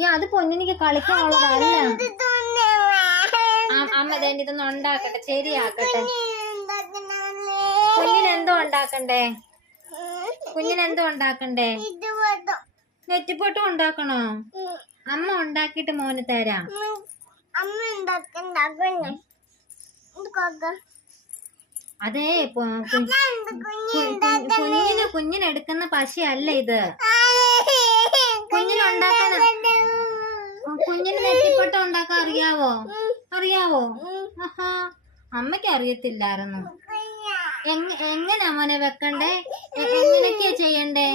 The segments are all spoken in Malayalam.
ഈ അത് പൊന്നിനിക്ക് കളിക്കാനുള്ളതല്ല. അമ്മ ഇതൊന്നും ഉണ്ടാക്കട്ടെ, ശരിയാക്കട്ടെ. കുഞ്ഞിനെന്തോ ഉണ്ടാക്കണ്ടേ? കുഞ്ഞിനെന്തോ ഉണ്ടാക്കണ്ടേ? നെറ്റിപ്പൊട്ടും ഉണ്ടാക്കണോ? അമ്മ ഉണ്ടാക്കിട്ട് മോന് തരാം. അതേ കുഞ്ഞിനെടുക്കുന്ന പശയല്ല ഇത്. കുഞ്ഞിനുണ്ടാക്കാൻ കുഞ്ഞിന് നെറ്റിപ്പൊട്ടം ഉണ്ടാക്കാൻ അറിയാവോ? ആഹാ, അമ്മയ്ക്ക് അറിയത്തില്ലായിരുന്നു. എങ്ങനെയാ മോനെ വെക്കണ്ടേ? എങ്ങനെയൊക്കെയാ ചെയ്യണ്ടേ?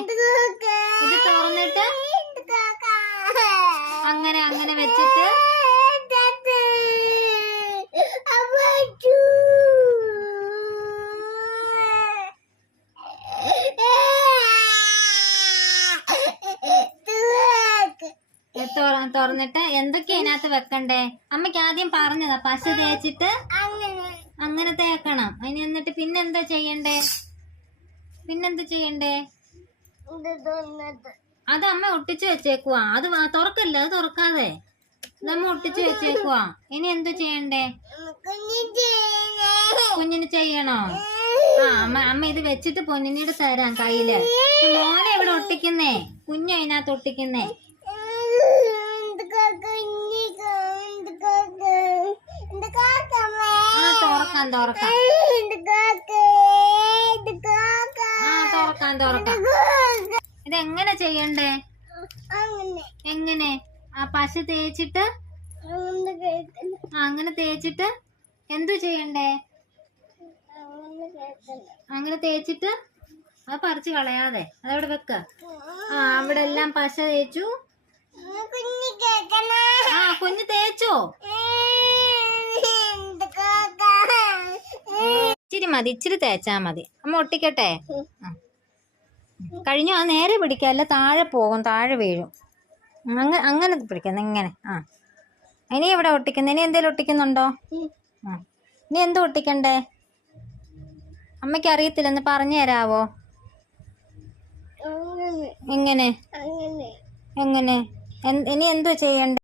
ഇത് തുറന്നിട്ട് അങ്ങനെ വെച്ചിട്ട് തുറന്നിട്ട് എന്തൊക്കെയാ ഇതിനകത്ത് വെക്കണ്ടേ? അമ്മയ്ക്ക് ആദ്യം പറഞ്ഞതാ പശ തേച്ചിട്ട് അങ്ങനെ തേക്കണം. അതിന് എന്നിട്ട് പിന്നെന്താ ചെയ്യണ്ടേ? അത് അമ്മ ഒട്ടിച്ചു വെച്ചേക്കുവാ. അത് തുറക്കല്ല, അത് തുറക്കാതെ നമ്മ ഒട്ടിച്ചു വെച്ചേക്കുവാ. ഇനി എന്തു ചെയ്യണ്ടേ? കുഞ്ഞിന് ചെയ്യണോ? അമ്മ ഇത് വെച്ചിട്ട് പൊന്നിനോട് തരാം കയ്യില്. മോനെ ഇവിടെ ഒട്ടിക്കുന്നേ, കുഞ്ഞ് അതിനകത്ത് ഒട്ടിക്കുന്നേ. തുറക്കാം. ഇതെങ്ങനെ ചെയ്യണ്ടേ? എങ്ങനെ? ആ പശ തേച്ചിട്ട് അങ്ങനെ തേച്ചിട്ട് എന്തു ചെയ്യണ്ടേ? അങ്ങനെ തേച്ചിട്ട് അത് പറിച്ച് കളയാതെ അതവിടെ വെക്ക. അവിടെ എല്ലാം പശ തേച്ചു. കുഞ്ഞ് തേച്ചോ? ഇച്ചിരി തേച്ചാ മതി. അമ്മ ഒട്ടിക്കട്ടെ? കഴിഞ്ഞു. അത് നേരെ പിടിക്കല്ല, താഴെ പോകും, താഴെ വീഴും. അങ്ങനെ പിടിക്കുന്ന ഇങ്ങനെ. ഇനി ഇവിടെ ഒട്ടിക്കുന്ന. ഇനി എന്തേലും ഒട്ടിക്കുന്നുണ്ടോ? ഇനി എന്ത് ഒട്ടിക്കണ്ടേ? അമ്മയ്ക്ക് അറിയത്തില്ലെന്ന് പറഞ്ഞു തരാവോ? എങ്ങനെ ഇനി എന്തോ ചെയ്യണ്ടേ?